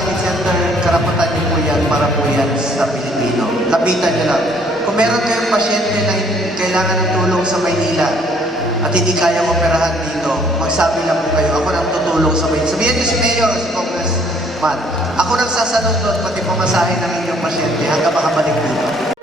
Islamic Center, karapatan niyo po yan para po yan sa Pilipino. Lapitan niyo lang. Kung meron kayong pasyente na kailangan ng tulong sa Maynila at hindi kayang operahan dito, magsabi lang po kayo, ako nang tutulong sa Maynila. Sabihin niyo si Mayor, si Congressman, ako nang sasanod doon, pati pamasahe ng inyong pasyente hanggang makabalik dito.